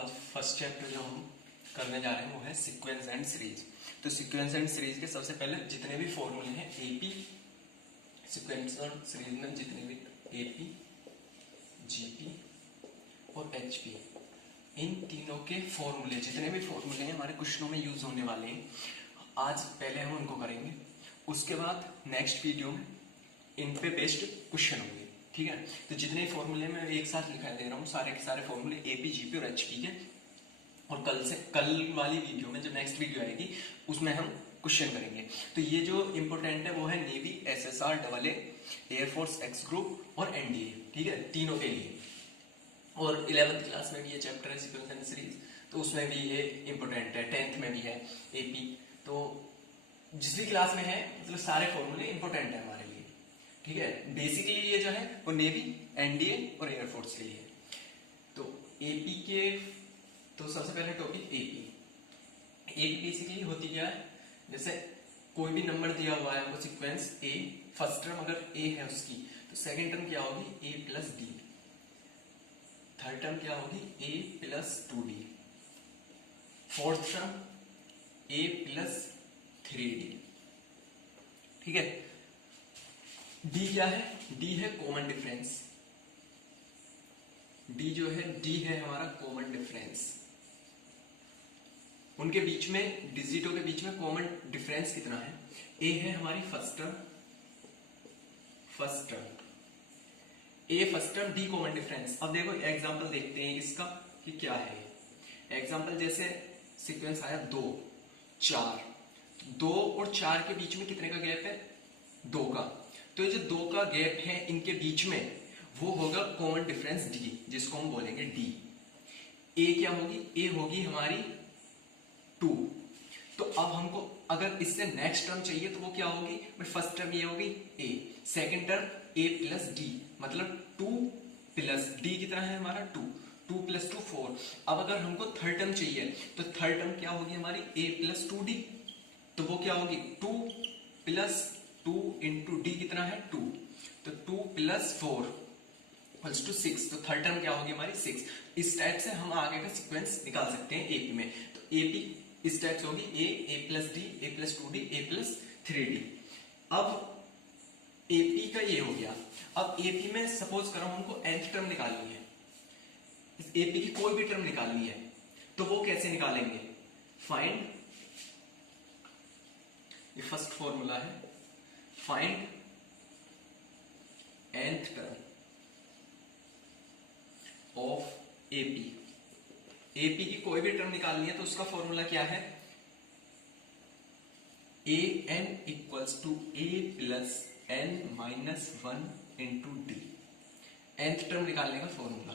आज first chapter जो हम करने जा रहे हैं वो है सीक्वेंस एंड सीरीज। तो सीक्वेंस एंड सीरीज के सबसे पहले जितने भी फॉर्मूले हैं एपी, सीक्वेंस और सीरीज में जितने भी एपी, जीपी और एचपी, इन तीनों के फॉर्मूले, जितने भी फॉर्मूले हैं हमारे क्वेश्चनों में यूज होने वाले हैं, आज पहले हम उनको करेंगे। उसके बाद नेक्स्ट वीडियो में इन पे बेस्ड क्वेश्चन होंगे। ठीक है, तो जितने फॉर्मूले में एक साथ लिखा दे रहा हूँ सारे के सारे फॉर्मूले एपी, जीपी और एचपी के। और कल वाली वीडियो में जो नेक्स्ट वीडियो आएगी उसमें हम क्वेश्चन करेंगे। तो ये जो इंपॉर्टेंट है वो है navy, SSR, double A, air force x group और एनडीए। ठीक है, तीनों के लिए। और 11th क्लास में भी ये चैप्टर है सीक्वेंस एंड सीरीज, तो उसमें भी ये इंपॉर्टेंट है। 10th में भी है एपी। तो जिस भी क्लास में है मतलब सारे फॉर्मूले इंपॉर्टेंट है हमारे लिए। ठीक है, बेसिकली ये जो है वो नेवी, एनडीए और एयरफोर्स के लिए। तो एपी के तो सबसे पहले टॉपिक एपी। एपी बेसिकली होती क्या है, जैसे कोई भी नंबर दिया हुआ है हमको सीक्वेंस ए, फर्स्ट टर्म अगर ए है उसकी तो सेकंड टर्म क्या होगी ए प्लस डी, थर्ड टर्म क्या होगी ए प्लस 2d, फोर्थ टर्म ए प्लस 3d। ठीक है, डी क्या है, डी है कॉमन डिफरेंस। डी जो है, डी है हमारा कॉमन डिफरेंस। उनके बीच में, डिजिटों के बीच में कॉमन डिफरेंस कितना है, ए है हमारी first term, a first term, d common difference. अब देखो एग्जांपल देखते हैं इसका कि क्या है। एग्जांपल जैसे सीक्वेंस आया 2, 4, 2 और 4 के बीच में कितने का गैप है, 2 का। तो ये जो 2 का गैप है इनके बीच में वो होगा कॉमन डिफरेंस डी, जिसको हम बोलेंगे डी। ए क्या होगी, ए होगी हमारी 2। तो अब हमको अगर इससे नेक्स्ट टर्म चाहिए तो वो क्या होगी, फर्स्ट टर्म ये होगी ए, सेकंड टर्म ए प्लस डी, मतलब 2 प्लस डी कितना है हमारा 2, 2 प्लस 2 4। अब अगर हमको थर्ड टर्म चाहिए तो थर्ड टर्म क्या होगी हमारी ए प्लस 2d, तो वो क्या होगी 2 प्लस 2 इंटू डी कितना है 2, तो 2 प्लस 4 इक्वल्स टू 6। तो थर्ड टर्म क्या होगी हमारी 6। इस टाइप से हम आगे का सीक्वेंस निकाल सकते हैं एपी में। तो एपी इस टाइप से होगी ए plus d, a plus 2d, A plus 3d। अब एपी का ये हो गया। अब एपी में सपोज करो हमको nth टर्म निकालनी है, इस एपी की कोई भी टर्म निकालनी है, तो वो कैसे निकालेंगे, फाइंड, ये फर्स्ट फॉर्मूला है, find nth term of AP. AP की कोई भी टर्म निकालनी है तो उसका फॉर्मूला क्या है, a n equals to a plus n minus 1 into d. nth term निकालने का फॉर्मूला,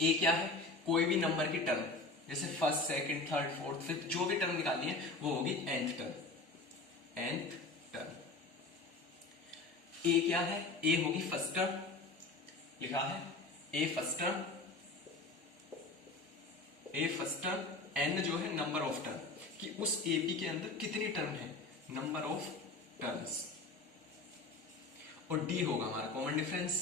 ए क्या है, कोई भी नंबर की टर्म, जैसे first, second, third, fourth, fifth, जो भी टर्म निकालनी है वो होगी nth टर्म। nth टर्म ए क्या है, ए होगी फर्स्ट टर्म, लिखा है ए first term, a first term, N जो है नंबर ऑफ टर्म, कि उस एपी के अंदर कितनी टर्म है, नंबर ऑफ टर्म्स। और डी होगा हमारा कॉमन डिफरेंस,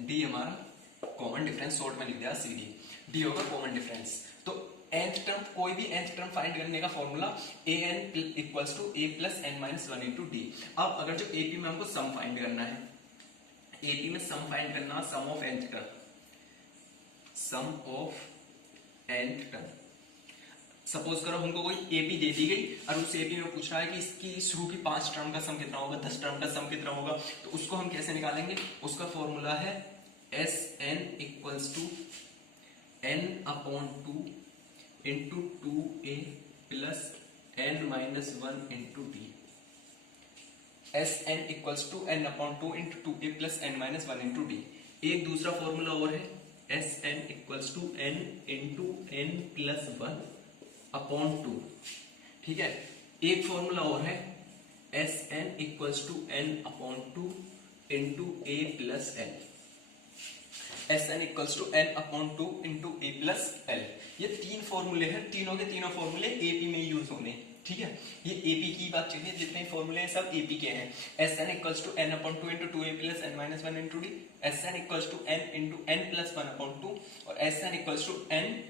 डी हमारा कॉमन डिफरेंस, शॉर्ट में लिख दिया सीडी, डी होगा कॉमन डिफरेंस। तो nth टर्म, कोई भी nth टर्म फाइंड करने का formula a n equals to a plus n minus 1 into d. अब अगर जो एपी में हमको सम फाइंड करना है, एपी में सम फाइंड करना, sum of nth term, sum of nth term. Suppose करो हमको कोई एपी दे दी गई और उस एपी में पूछ रहा है कि इसकी शुरू की 5 टर्म का सम कितना होगा, 10 टर्म का सम कितना होगा, तो उसको हम कैसे निकालेंगे, उसका फॉर्मूला है s n equals to n upon 2 into 2a plus n minus 1 into d. S n equals to n upon 2 into 2a plus n minus 1 into d. एक दूसरा फॉर्मूला और है s n equals to n into n plus 1 upon 2। ठीक है, एक formula और है s n equals to n upon 2 into a plus l. S n equals to n upon 2 into a plus l. ये 3 फॉर्मूले हैं, तीनों के तीनों फॉर्मूले एपी में यूज होने। ठीक है, ये एपी की बात चलिए, जितने फॉर्मूले हैं सब एपी के हैं। S n equals to n upon 2 into 2a plus n minus 1 into d, s n equals to n into n plus 1 upon 2, और s n equals to n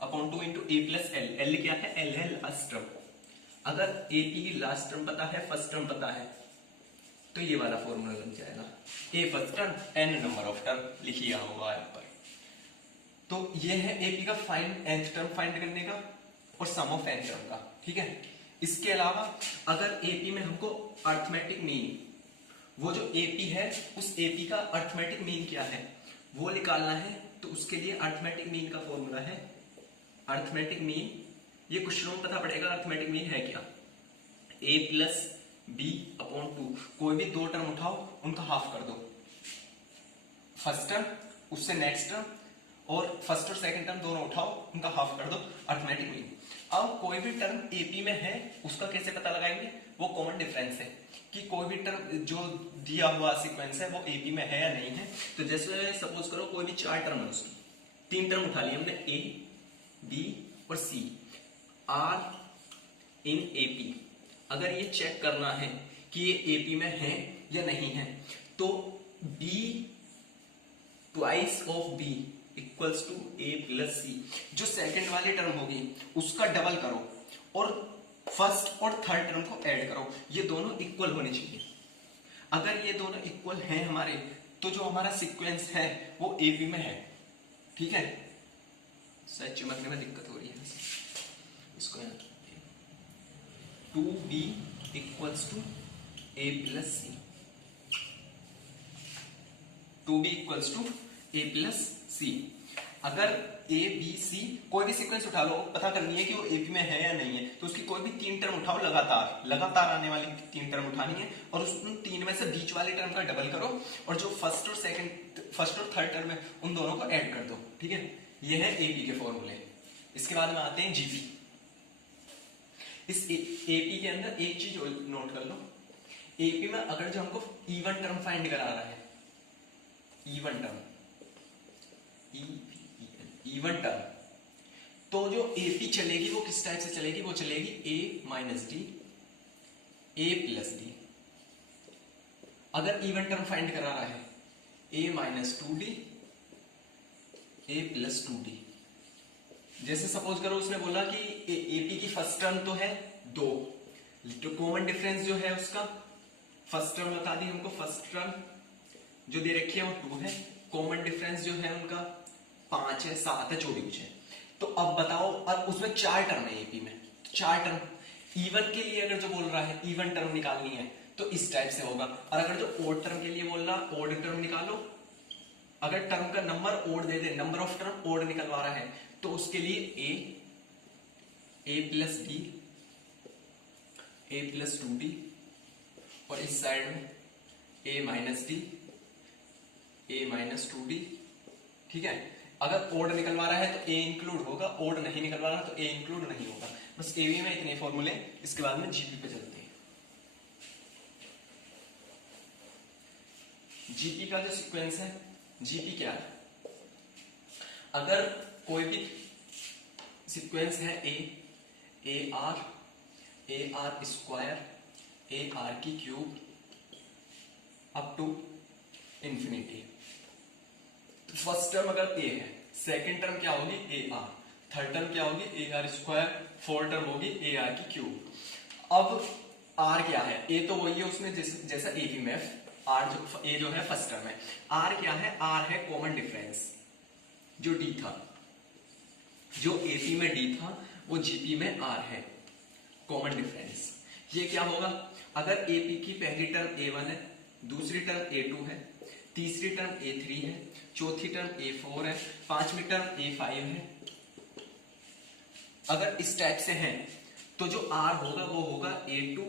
upon 2 into a plus l. L क्या है? L है last term. अगर AP की last term पता है, first term पता है, तो ये वाला फॉर्मूला लग जाएगा। A first term, n number of term लिखिए होगा यहाँ पर। तो ये है एपी का फाइंड nth टर्म फाइंड करने का और सम ऑफ n टर्म का, ठीक है। इसके अलावा अगर एपी में हमको अर्थमेटिक मीन, वो जो एपी है उस एपी का अर्थमेटिक मीन क्या है वो निकालना है, तो उसके लिए अर्थमेटिक मीन का फॉर्मूला है अर्थमेटिक मीन। ये क्वेश्चन में पता पड़ेगा अर्थमेटिक मीन है क्या, a प्लस बी अपॉन 2। कोई भी दो टर्म उठाओ, उनका हाफ कर दो, फर्स्ट टर्म उससे नेक्स्ट टर्म, और फर्स्ट और सेकंड टर्म दोनों उठाओ, उनका हाफ कर दो, अर्थमेटिक मीन। अब कोई भी टर्म एपी में है उसका कैसे पता लगाएंगे, वो कॉमन डिफरेंस है कि कोई भी टर्म जो दिया हुआ सीक्वेंस है वो एपी में है या नहीं है। तो जैसे सपोज करो कोई भी चार टर्म है उसकी, तीन टर्म उठा लिए हमने, ए बी और सी आर इन एपी। अगर ये चेक करना है कि ये एपी में है या नहीं है, तो b twice of b equals to a plus c. जो सेकंड वाली टर्म होगी उसका डबल करो और फर्स्ट और थर्ड टर्म को ऐड करो, ये दोनों इक्वल होने चाहिए। अगर ये दोनों इक्वल हैं हमारे, तो जो हमारा सीक्वेंस है वो एपी में है, ठीक है। शायद चमकने में दिक्कत हो रही है, इसको यहाँ 2b equals to a plus c, 2b equals to a plus c. अगर ए बी सी कोई भी सीक्वेंस उठा लो, पता करनी है कि वो एपी में है या नहीं है, तो उसकी कोई भी तीन टर्म उठाओ, लगातार आने वाली तीन टर्म उठानी है, और उन तीन में से बीच वाली टर्म का डबल करो, और जो फर्स्ट और थर्ड टर्म है उन दोनों को ऐड कर दो, ठीक है। ये है एपी के फॉर्मूले। इसके बाद में आते हैं जीपी। इस एपी के अंदर एक चीज नोट कर लो, एपी में अगर जो हमको इवन टर्म फाइंड कराना है, इवन टर्म इवन टर्म, तो जो एपी चलेगी वो किस टाइप से चलेगी, वो चलेगी a minus d a plus D. अगर इवन टर्म फाइंड करा रहा है a minus 2d A plus 2d। जैसे सपोज करो उसने बोला कि एपी की फर्स्ट टर्म तो है 2, तो कॉमन डिफरेंस जो है उसका फर्स्ट टर्म बता दी हमको, फर्स्ट टर्म जो दे रखी है वो 2 है, कॉमन डिफरेंस जो है उनका 5 है, 7 है, जो भी कुछ है। तो अब बताओ, अब उसमें चार टर्म है एपी में, तो चार टर्म इवन के लिए अगर जो बोल रहा है इवन टर्म निकालनी है तो इस टाइप से होगा, और अगर जो ओड टर्म के लिए बोल रहा है ओड टर्म निकालो, अगर टर्म का नंबर ओड दे दे, नंबर ऑफ टर्म ओड निकलवा रहा है, तो उसके लिए a plus d a plus 2d, और इस साइड में a minus d a minus 2d, ठीक है। अगर ओड निकलवा रहा है तो ए इंक्लूड होगा, ओड नहीं निकलवा रहा तो ए इंक्लूड नहीं होगा। बस एवी में इतने फॉर्मूले। इसके बाद में जीपी पे चलते हैं। जीपी का जो सीक्वेंस है, जीपी क्या है, अगर कोई भी सीक्वेंस है a r square a r की cube up to infinity. First term अगर ए है, सेकंड टर्म क्या होगी ए आर, थर्ड टर्म क्या होगी ए आर स्क्वायर, फोर्थ टर्म होगी ए आर की क्यूब। अब आर क्या है, ए तो वही है उसमें जैसा एपी में, आर जो ए जो है फर्स्ट टर्म है, आर क्या है, आर है कॉमन डिफरेंस जो डी था, जो एपी में डी था वो जीपी में आर है कॉमन डिफरेंस। ये क्या होगा, अगर एपी की पहली टर्म ए1 है, दूसरी टर्म ए2 है, तीसरी टर्म a3 है, चौथी टर्म a4 है, पांचवी टर्म a5 है, अगर इस टाइप से है तो जो r होगा वो होगा a2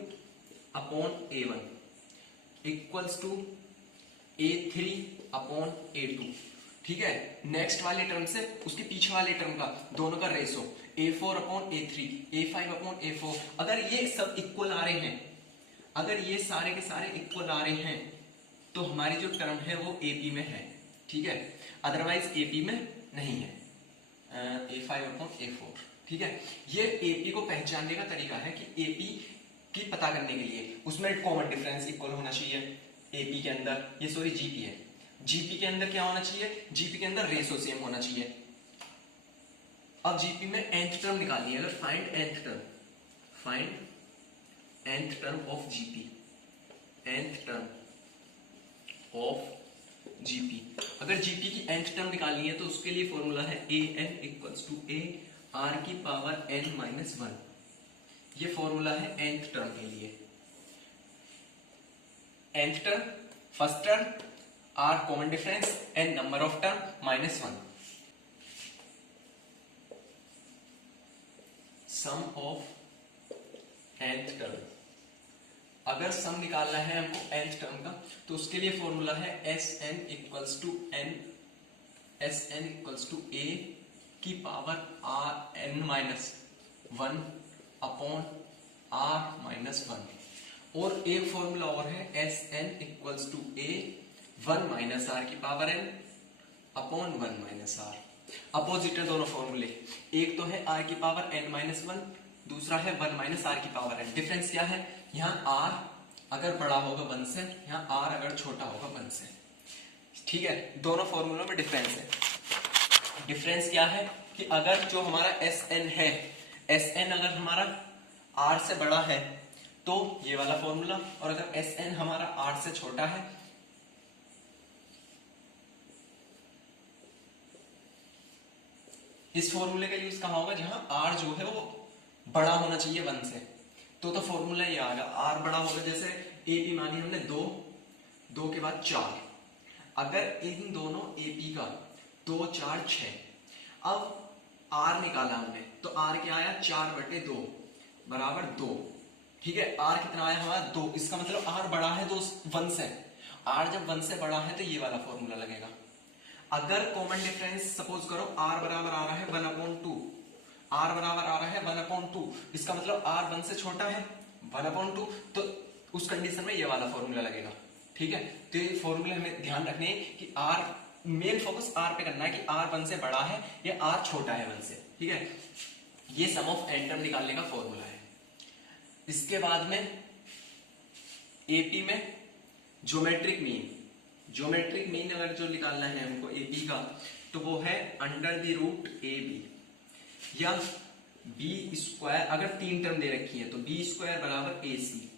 upon a1 equals to a3 upon a2, ठीक है। नेक्स्ट वाली टर्म से उसके पीछे वाले टर्म का दोनों का ratio a4 upon a3 a5 upon a4। अगर ये सब इक्वल आ रहे हैं, अगर ये सारे के सारे इक्वल आ रहे हैं, तो हमारी जो टर्म है वो एपी में है, ठीक है। अदरवाइज एपी में नहीं है, a5 अपॉन a4। ठीक है, ये एपी को पहचानने का तरीका है कि एपी की पता करने के लिए उसमें कॉमन डिफरेंस इक्वल होना चाहिए एपी के अंदर, ये सॉरी जीपी है, जीपी के अंदर क्या होना चाहिए, जीपी के अंदर रेशो सेम होना चाहिए। अब जीपी में nth टर्म निकालनी है, अगर find nth term of GP, nth term of GP, अगर जीपी की nth टर्म निकालनी है तो उसके लिए फॉर्मूला है an equals to a r की पावर n माइनस 1, ये फॉर्मूला है nth टर्म के लिए। nth term, first term, r common difference, n number of term minus 1, sum of nth term. अगर सम निकालना है हमको nth टर्म का तो उसके लिए फॉर्मूला है Sn इक्वल्स टू a की power n minus 1 upon r minus 1, और एक फॉर्मूला और है Sn equals to a 1 minus r की power n upon 1 minus r। Opposite है दोनों फॉर्मूले, एक तो है r की पावर n माइनस 1, दूसरा है 1 माइनस r की पावर n। डिफरेंस क्या है, यहाँ r अगर बड़ा होगा 1 से, यहाँ r अगर छोटा होगा 1 से, ठीक है, दोनों फॉर्मूलों में डिफरेंस है। डिफरेंस क्या है कि अगर जो हमारा Sn है, Sn अगर हमारा r से बड़ा है तो ये वाला फॉर्मूला, और अगर Sn हमारा r से छोटा है इस फॉर्मूले का यूज कहां होगा, जहां r जो है वो बड़ा होना चाहिए 1 से, तो फॉर्मूला ये आएगा, r बड़ा होगा, जैसे AP मानी हमने 2 के बाद 4, अगर इन दोनों AP का 2 4 6, अब r निकाला हमने तो r क्या आया 4/2 बराबर 2, ठीक है, r कितना आया हमारा 2, इसका मतलब r बड़ा है 1 से, r जब 1 से बड़ा है तो ये वाला फॉर्मूला लगेगा। अगर कॉमन डिफरेंस सपोज करो r बराबर आ रहा है 1/2, r बराबर आ रहा है 1/2, इसका मतलब r 1 से छोटा है 1/2, तो उस कंडीशन में ये वाला फॉर्मूला लगेगा, ठीक है। तो ये फॉर्मूले हमें ध्यान रखने कि r, मेन फोकस r पे करना है कि r 1 से बड़ा है या r छोटा है 1 से, ठीक है। ये सम ऑफ n टर्म निकालने का फॉर्मूला है। इसके बाद में एपी में ज्योमेट्रिक मीन अगर जो निकालना है हमको एपी का तो वो है under the root a b, या बी स्क्वायर, अगर 3 टर्म दे रखी है तो बी स्क्वायर बराबर ए सी,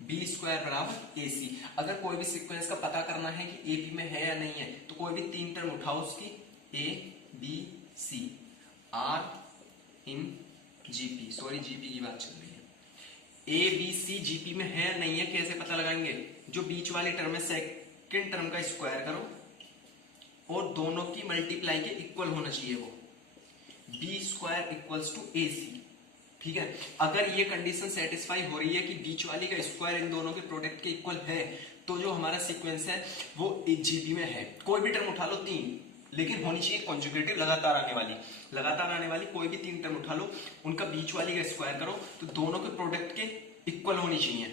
बी स्क्वायर बराबर ए सी। अगर कोई भी सीक्वेंस का पता करना है कि एपी में है या नहीं है तो कोई भी 3 टर्म उठाओ उसकी, a b c, are in GP, sorry GP की बात चल रही है, ए बी सी जीपी में है नहीं है, कैसे पता लगाएंगे, जो बीच वाली टर्म है सेकंड टर्म का स्क्वायर करो और दोनों की मल्टीप्लाई के इक्वल होना चाहिए वो, बी स्क्वायर इक्वल्स टू ए सी, ठीक है। अगर ये कंडीशन सेटिस्फाई हो रही है कि बीच वाली का स्क्वायर इन दोनों के प्रोडक्ट के इक्वल है तो जो हमारा सीक्वेंस है वो जीपी में है। कोई भी टर्म उठा लो 3, लेकिन होनी चाहिए कॉन्जुगेटिव, लगातार आने वाली कोई भी 3 टर्म उठा लो, उनका बीच वाली का स्क्वायर करो तो दोनों के प्रोडक्ट के इक्वल होनी चाहिए,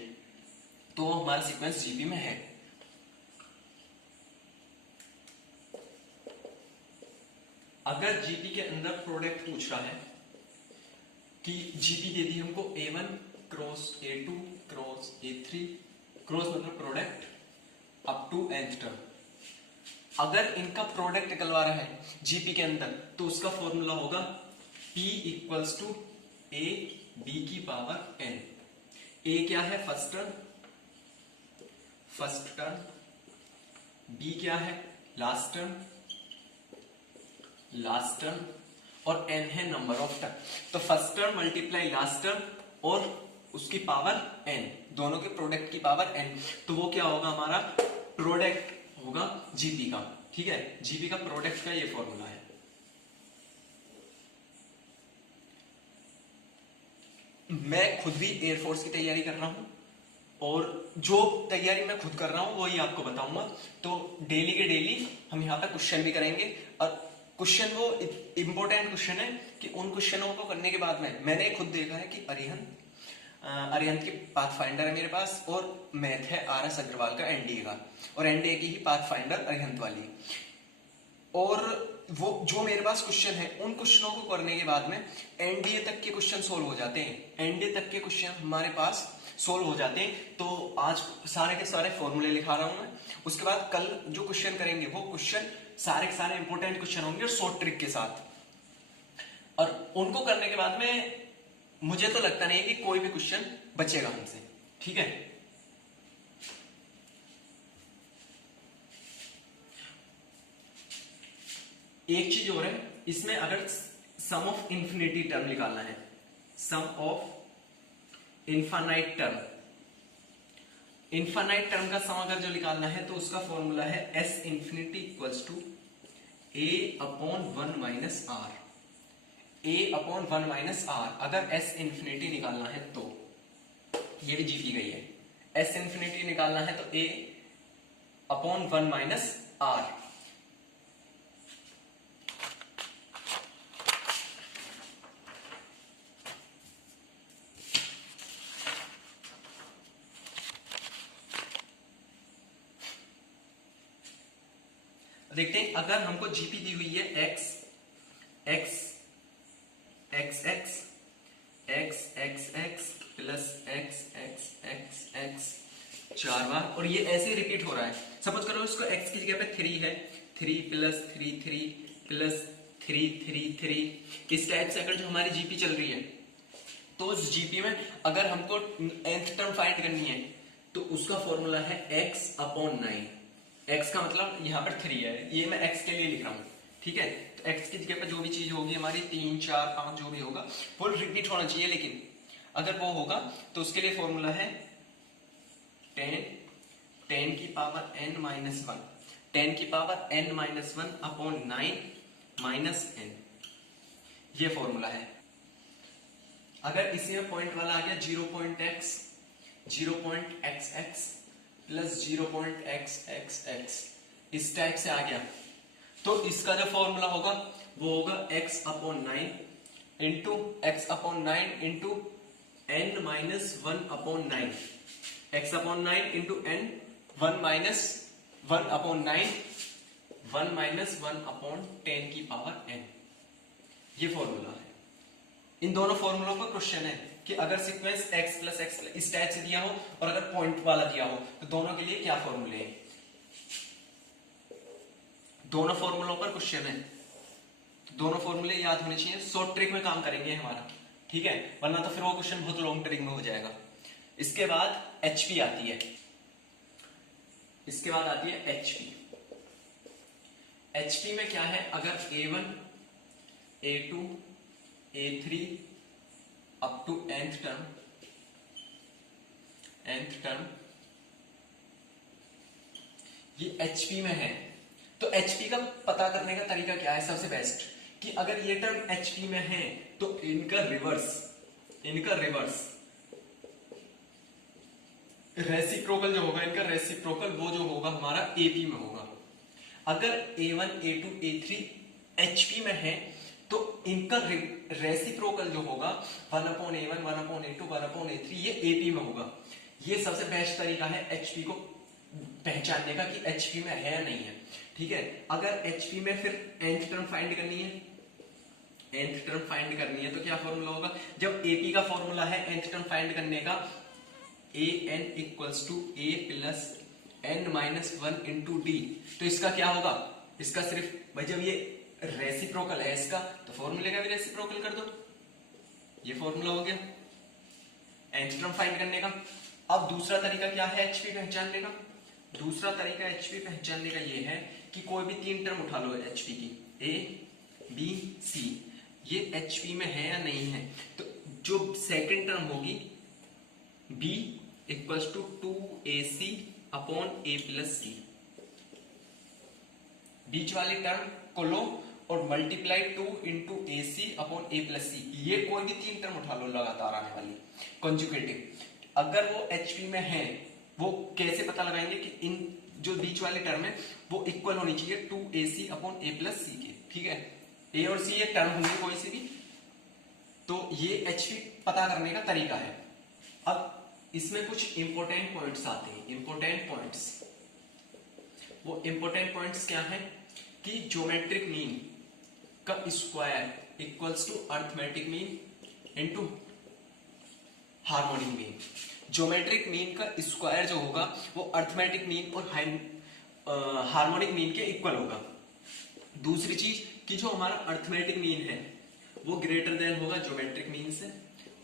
तो हमारा सीक्वेंस जीपी में है। अगर जीपी के अंदर प्रोडक्ट पूछ रहा है कि जीपी दे दी हमको A1 cross A2 cross A3, cross मतलब product up to nth term, अगर इनका प्रोडक्ट निकलवा रहा है जीपी के अंदर तो उसका फॉर्मूला होगा P equals to A B की पावर n। A क्या है फर्स्ट टर्म, B क्या है लास्ट टर्म, और n है नंबर ऑफ टर्म। तो first term multiply last term और उसकी पावर n, दोनों के प्रोडक्ट की पावर n, तो वो क्या होगा, हमारा प्रोडक्ट होगा जीपी का, ठीक है। जीपी का प्रोडक्ट का ये फॉर्मूला है। मैं खुद भी एयरफोर्स की तैयारी कर रहा हूं और जो तैयारी मैं खुद कर रहा हूं वही आपको बताऊंगा, तो डेली के डेली हम यहाँ पे क्वेश्चन भी करेंगे, और क्वेश्चन वो इंपॉर्टेंट क्वेश्चन है कि उन क्वेश्चनों को करने के बाद में मैंने खुद देखा है कि अरिहंत की पाथफाइंडर है मेरे पास, और मैथ है RS अग्रवाल का एनडीए का, और एनडीए की ही पाथफाइंडर अरिहंत वाली। और वो जो मेरे पास क्वेश्चन है उन क्वेश्चनों को करने के बाद में एनडीए तक के क्वेश्चन सोल्व हो जाते हैं। एनडीए तक के क्वेश्चन हमारे पास सोल्व हो जाते हैं। तो आज सारे के सारे फॉर्मूले लिखा रहा हूं मैं। उसके बाद कल जो क्वेश्चन करेंगे वो क्वेश्चन सारे के सारे इंपॉर्टेंट क्वेश्चन होंगे और शॉर्ट ट्रिक के साथ। और उनको करने के बाद में मुझे तो लगता नहीं कि कोई भी क्वेश्चन बचेगा हमसे, ठीक है। एक चीज और है इसमें, अगर सम ऑफ इंफिनिटी टर्म निकालना है, sum of infinite term, infinite term का सम अगर जो निकालना है तो उसका फॉर्मूला है s infinity equals to a upon 1 minus r. A upon 1 minus r, अगर एस इंफिनिटी निकालना है तो ये भी जीती गई है। एस इंफिनिटी निकालना है तो ए अपॉन 1 माइनस आर। देखते हैं, अगर हमको जीपी दी हुई है x x x x x x x plus x x x x 4 बार, और ये ऐसे रिपीट हो रहा है। सपोज करो इसको एक्स की जगह पे 3 है, 3 प्लस 3 3 प्लस 3 3 3, इस टाइप से अगर जो हमारी जीपी चल रही है तो उस जीपी में अगर हमको nth टर्म फाइंड करनी है तो उसका फॉर्मूला है x अपॉन 9। x का मतलब यहाँ पर 3 है, ये मैं x के लिए लिख रहा हूँ, ठीक है। तो x की जगह पर जो भी चीज होगी हमारी 3 4 5 जो भी होगा वो रिपीट होना चाहिए, लेकिन अगर वो होगा तो उसके लिए फॉर्मूला है 10 की पावर n माइनस 1, 10 की power n minus 1 upon 9 minus n, ये फॉर्मूला है। अगर इसी में पॉइंट वाला आ गया 0.x 0.xx प्लस 0.xxx, इस टाइप से आ गया तो इसका जो फॉर्मूला होगा वो होगा x upon 9 into x upon 9 into n minus 1 upon 9, x upon 9 into n 1 minus 1 upon 9 1 minus 1 upon 10 की पावर n, ये फॉर्मूला है। इन दोनों फॉर्मूलों का क्वेश्चन है कि अगर सीक्वेंस x प्लस एक्स इस टाइप से दिया हो और अगर पॉइंट वाला दिया हो तो दोनों के लिए क्या फॉर्मूले हैं, दोनों फॉर्मूलों पर क्वेश्चन है तो दोनों फॉर्मूले याद होने चाहिए। शॉर्ट ट्रिक में काम करेंगे हमारा, ठीक है, वरना तो फिर वो क्वेश्चन बहुत लॉन्ग ट्रिक में हो जाएगा। इसके बाद HP आती है, इसके बाद आती है HP। HP में क्या है, अगर A1 A2 A3 up to nth term ये HP में है तो HP का पता करने का तरीका क्या है, सबसे बेस्ट कि अगर ये टर्म HP में है तो इनका रिवर्स रेसिप्रोकल जो होगा, इनका रेसिप्रोकल वो जो होगा हमारा AP में होगा। अगर A1 A2 A3 HP में है तो इनका रेसिप्रोकल जो होगा 1 upon A1 1 upon A2 1 upon A3 ये AP में होगा। ये सबसे बेस्ट तरीका है HP को पहचानने का कि HP में है या नहीं है, ठीक है। अगर HP में फिर nth टर्म फाइंड करनी है तो क्या फॉर्मूला होगा, जब AP का फॉर्मूला है nth टर्म फाइंड करने का an equals to a plus n minus 1 into d, तो इसका क्या होगा, इसका सिर्फ भाई जब ये रेसिप्रोकल है इसका तो फॉर्मूले का भी रेसिप्रोकल कर दो, ये फॉर्मूला हो गया nth टर्म फाइंड करने का। अब दूसरा तरीका क्या है HP पहचानने का, दूसरा तरीका HP पहचानने का ये है कि कोई भी 3 टर्म उठा लो HP की, A B C, ये HP में है या नहीं है, तो जो सेकंड टर्म होगी B equals to 2AC upon A plus C, बीच वाली टर्म को लो और multiply 2 into AC upon A plus C, ये कोई भी 3 टर्म उठा लो लगातार आने वाली कंजुगेटिव। अगर वो HP में है वो कैसे पता लगाएंगे कि इन जो बीच वाली टर्म है वो इक्वल होनी चाहिए 2AC upon A plus C के, ठीक है। A और C एक टर्म होंगे कोई सी भी, तो ये HP पता करने का तरीका है। अब इसमें कुछ इंपॉर्टेंट पॉइंट्स आते हैं, इंपॉर्टेंट पॉइंट्स, वो इंपॉर्टेंट पॉइंट्स क्या है कि ज्योमेट्रिक मीन का square equals to arithmetic mean into harmonic mean. Geometric mean का स्क्वायर जो होगा वो अर्थमेटिक मीन और हार्मोनिक मीन के इक्वल होगा। दूसरी चीज कि जो हमारा अर्थमेटिक मीन है वो ग्रेटर देन होगा ज्योमेट्रिक मीन से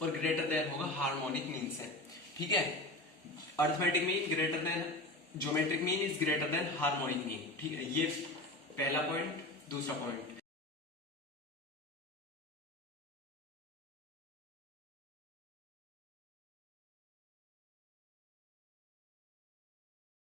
और ग्रेटर देन होगा हार्मोनिक मीन से। ठीक है, arithmetic mean greater than geometric mean is greater than harmonic mean. ठीक है, ये पहला पॉइंट। दूसरा पॉइंट